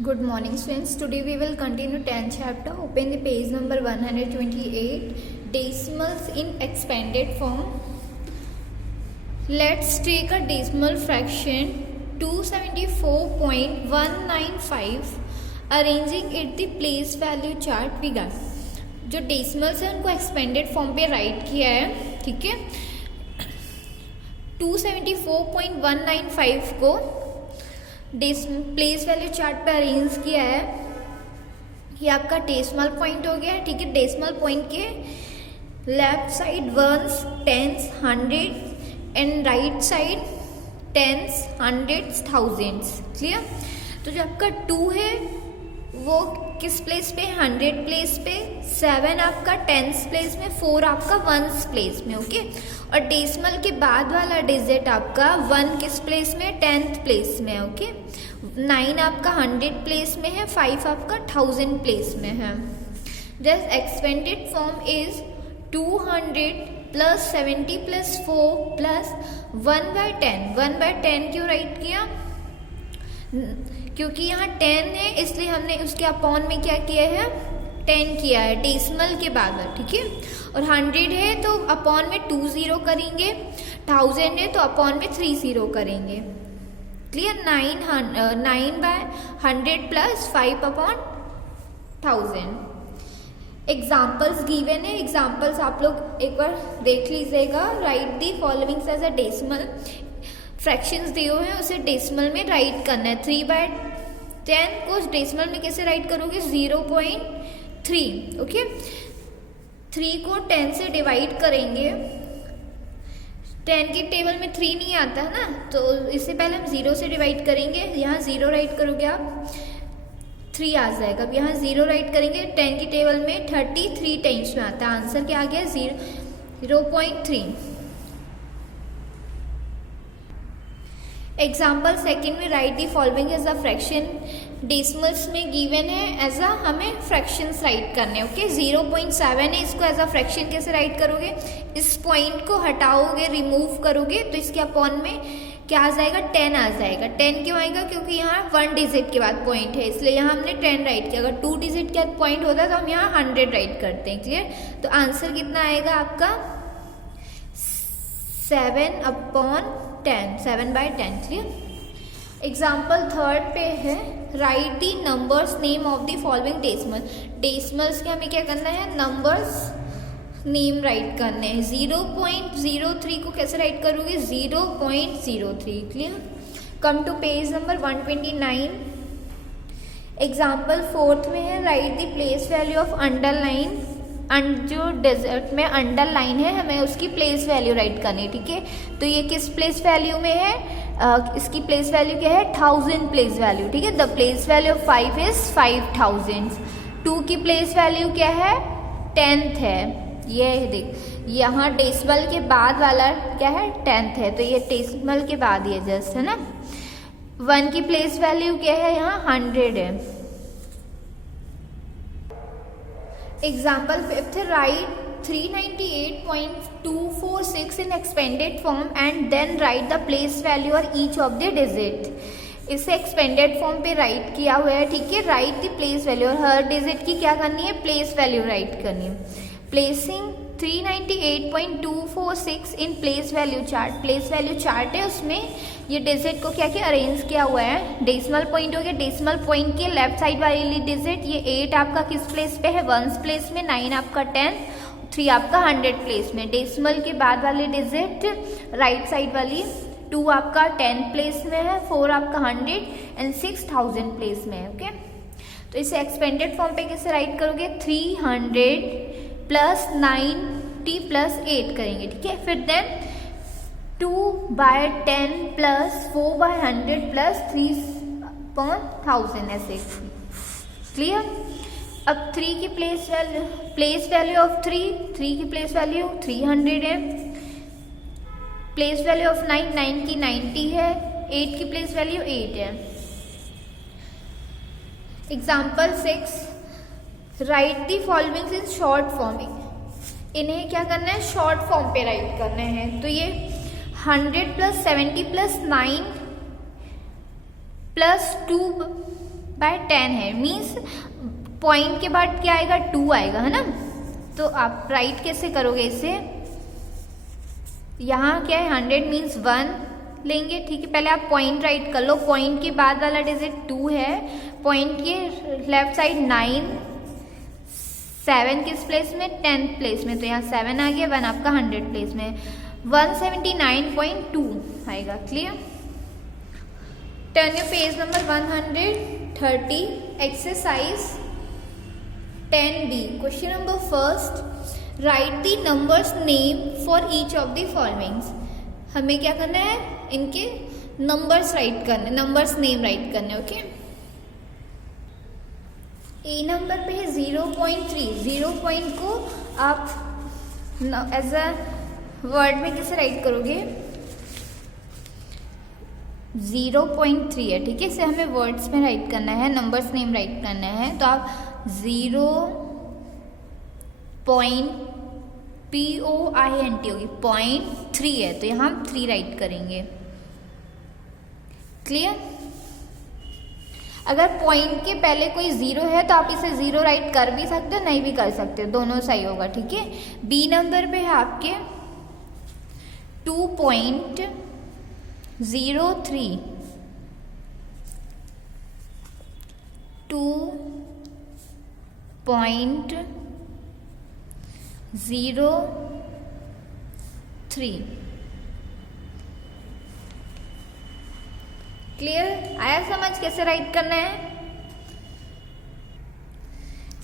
Good morning students. Today we will continue 10th chapter. Open the page number 128. Decimals in expanded form. Let's take a decimal fraction 274.195. Arranging it the place value chart we got. जो decimals है उनको expanded form पे write किया है, ठीक है। 274.195 को place value chart पे अरेंज किया है। ये आपका डेसिमल पॉइंट हो गया, ठीक है। डेसिमल पॉइंट के left side ones, tens, hundred and right side tens, hundreds, thousands. Clear. तो जो आपका 2 है वो किस प्लेस पे? 100 प्लेस पे, 7 आपका टेंस प्लेस में, 4 आपका वंस प्लेस में, ओके। और डेसिमल के बाद वाला डिजिट आपका 1 किस प्लेस में? 10th प्लेस में, ओके। 9 आपका 100 प्लेस में है, 5 आपका 1000 प्लेस में है। This expanded form is 200 plus 70 plus 4 plus 1/10। 1/10 क्यों राइट किया? क्योंकि यहाँ 10 है इसलिए हमने उसके अपॉन में क्या किया है? 10 किया है डेसिमल के बाद, ठीक है। और 100 है तो अपॉन में 2 0 करेंगे, 1000 है तो अपॉन में 3 0 करेंगे। क्लियर। 9/100 प्लस 5/1000। एग्जाम्पल्स गिवन है, एग्जाम्पल्स आप लोग एक बार देख लीजिएगा। Write the followings as a decimal. Fractions दिए हुए हैं उसे डेसिमल में राइट करना है। 3/10 को डेसिमल में कैसे राइट करोगे? 0.3, ओके। 3 को 10 से डिवाइड करेंगे। 10 के टेबल में 3 नहीं आता है ना, तो इससे पहले हम 0 से डिवाइड करेंगे। यहाँ 0 राइट करोगे आप, 3 आ जाएगा। अब यहाँ 0 राइट करेंगे। 10 के टेबल में 33 टाइम्स में आता है। आंसर क्या आ गया? 0.3। एग्जाम्पल सेकेंड में write the following as a fraction. Decimals में गिवन है एज अ हमें फ्रैक्शंस राइट करने हैं, ओके। 0.7 है, इसको एज अ फ्रैक्शन कैसे राइट करोगे? इस पॉइंट को हटाओगे, रिमूव करोगे तो इसके अपॉन में क्या आ जाएगा? 10 आ जाएगा। 10 क्यों आएगा? क्योंकि यहाँ 1 डिजिट के बाद पॉइंट है इसलिए यहाँ हमने 10 राइट किया। अगर 2 डिजिट के बाद पॉइंट होता तो हम यहाँ 100 राइट करते हैं। क्लियर। तो आंसर कितना आएगा आपका? 7/10, 7/10। क्लियर। एग्जाम्पल थर्ड पे है right the numbers name of the following decimal. Decimals के हमें क्या करना है? नंबर्स नेम राइट करने हैं। 0.03 को कैसे राइट करोगे? 0.03। Clear. Come to page number 129। Example fourth में है write the place value of underline. जो डेजर्ट में अंडरलाइन है हमें उसकी प्लेस वैल्यू राइट करनी है, ठीक है। तो ये किस प्लेस वैल्यू में है? इसकी प्लेस वैल्यू क्या है? 1000 प्लेस वैल्यू, ठीक है। The place value of 5 is 5000। 2 की प्लेस वैल्यू क्या है? 10th है। ये देख, यहाँ डेसिमल के बाद वाला क्या है? 10th है, तो ये डेसिमल के बाद ये जस्ट है ना। 1 की प्लेस वैल्यू क्या है? यहाँ 100 है। Example fifth, write 398.246 in expanded form and then write the place value और ईच ऑफ द डिजिट। इसे एक्सपेंडेड फॉर्म पे राइट किया हुआ है, ठीक है। राइट द प्लेस वैल्यू और हर डिजिट की क्या करनी है? प्लेस वैल्यू राइट करनी है। Placing 398.246 in place value chart. Place value chart है, उसमें ये डिजिट को क्या क्या अरेंज किया हुआ है। डेसिमल पॉइंट हो गया, डेसिमल पॉइंट के लेफ्ट साइड वाली डिजिट ये 8 आपका किस प्लेस पे है? 1 प्लेस में, 9 आपका 10, 3 आपका 100 प्लेस में। डेसिमल के बाद वाली डिजिट राइट साइड वाली 2 आपका 10 प्लेस में है, 4 आपका 100 एंड 6000 प्लेस में है, ओके। तो इसे एक्सपेंडेड फॉर्म पे कैसे राइट करोगे? 300 प्लस 90 प्लस 8 करेंगे, ठीक है। फिर देन 2/10 प्लस 4/100 प्लस 3/1000 ऐसे। क्लियर। अब 3 की प्लेस वैल्यू ऑफ 3 की प्लेस वैल्यू 300 है। प्लेस वैल्यू ऑफ 9 की 90 है। 8 की प्लेस वैल्यू 8 है। Example 6, right the following in short form. इन्हें क्या करना है? शॉर्ट फॉर्म पे राइट करना है। तो ये 100 प्लस 70 प्लस 9 प्लस 2 बाय 10 है, मीन्स पॉइंट के बाद क्या आएगा, 2 आएगा, है ना। तो आप राइट कैसे करोगे इसे, यहाँ क्या है 100 मीन्स 1 लेंगे, ठीक है। पहले आप पॉइंट राइट कर लो, पॉइंट के बाद वाला डिजिट 2 है, पॉइंट के लेफ्ट साइड 9, 7 किस प्लेस में, 10th प्लेस में, तो यहाँ 7 आ गया, 1 आपका 100 प्लेस में, 179.2 आएगा। Clear. Turn your page number 130, exercise 10B। Question number first, right the numbers name for each of the followings. हमें क्या करना है, इनके नंबर्स राइट करने, नंबर्स नेम राइट करने, ओके। ए नंबर पे है 0.3, 0 पॉइंट को आप एज अ वर्ड में कैसे राइट करोगे, 0.3 है, ठीक है। इसे हमें वर्ड्स में राइट करना है, नंबर्स नेम राइट करना है, तो आप 0.POINT होगी, 0.3 है, तो यहाँ हम 3 राइट करेंगे। क्लियर। अगर पॉइंट के पहले कोई 0 है तो आप इसे 0 राइट कर भी सकते हो, नहीं भी कर सकते हो, दोनों सही होगा, ठीक है। बी नंबर पे है आपके 2.03, 2.03। क्लियर, आया समझ कैसे राइट करना है।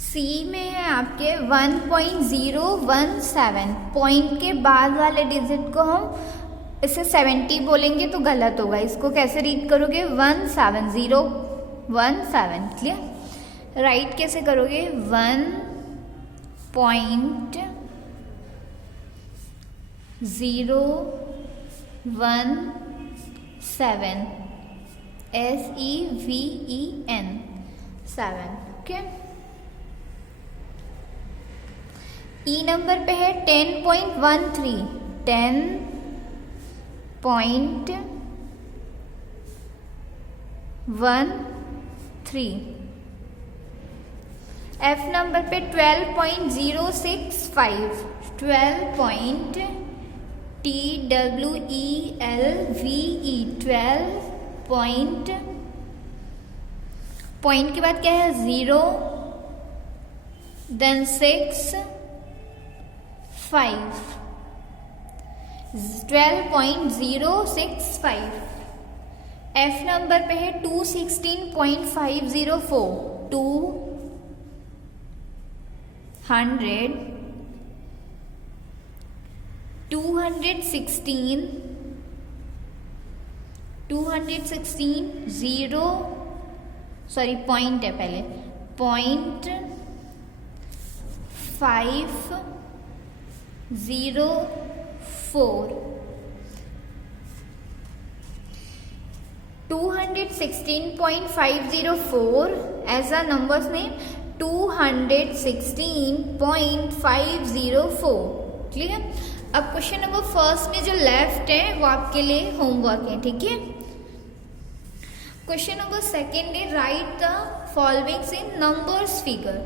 सी में है आपके 1.017, पॉइंट के बाद वाले डिजिट को हम इसे 70 बोलेंगे तो गलत होगा, इसको कैसे रीड करोगे, 17017। क्लियर। राइट कैसे करोगे, 1.017, SEVEN 7, ओके। ई नंबर पे है 10.13, 10.13। एफ नंबर पे 12.065, 12.TWELVE, 12 पॉइंट के बाद क्या है, 0, देन 6, 5, 12.065। एफ नंबर पे है 216.504, 216 0, सॉरी पॉइंट है पहले, 0.504, 216.504 as a numbers name 216.504। Clear. अब क्वेश्चन नंबर फर्स्ट में जो लेफ्ट है वो आपके लिए होमवर्क है, ठीक है। क्वेश्चन नंबर सेकेंड है, write the followings in numbers figure.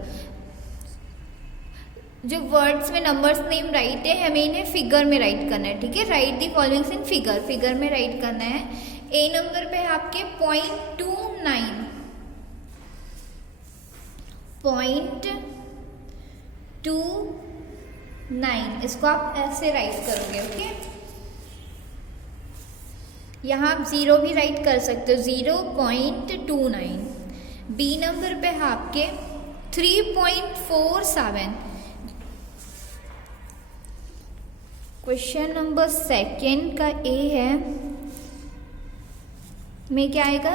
जो वर्ड्स में नंबर्स नेम राइट है, हमें इन्हें फिगर में राइट करना है, ठीक है। Write the followings in figure, figure में राइट करना है। ए नंबर पे है आपके 0.29, 0.29, इसको आप ऐसे राइट करोगे, ओके। यहाँ आप 0 भी राइट कर सकते हो, 0.29। बी नंबर पे है आपके 3.47। क्वेश्चन नंबर सेकेंड का ए है, में क्या आएगा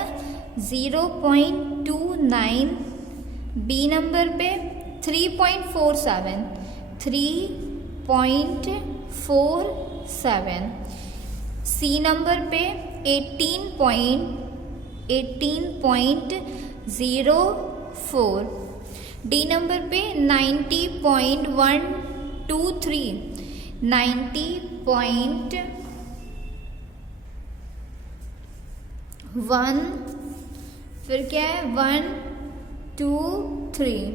0.29। बी नंबर पे 3.47, 3.47। सी नंबर पे 18.04। डी नंबर पे 90.123, 90.123। फिर क्या है 1 2 3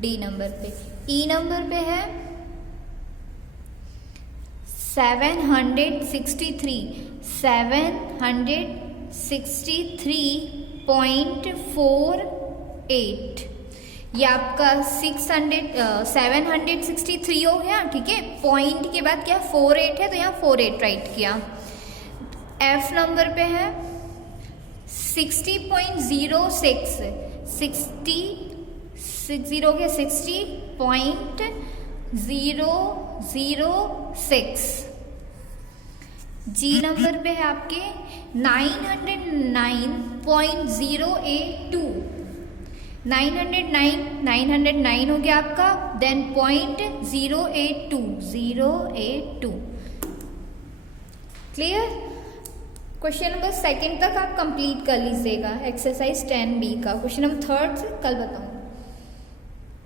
डी नंबर पे। ई नंबर पे है 763.48। ये आपका 763 हो गया, ठीक है। पॉइंट के बाद क्या 48 है, तो यहाँ 48 राइट किया। एफ नंबर पे है 60.06, 60 हो गया 60.006। जी नंबर पे है आपके 909.082, 909 हो गया आपका, देन .082 क्लियर। क्वेश्चन नंबर 2 तक आप कंप्लीट कर लीजिएगा एक्सरसाइज 10B का। क्वेश्चन नंबर 3 से कल बताऊंगा।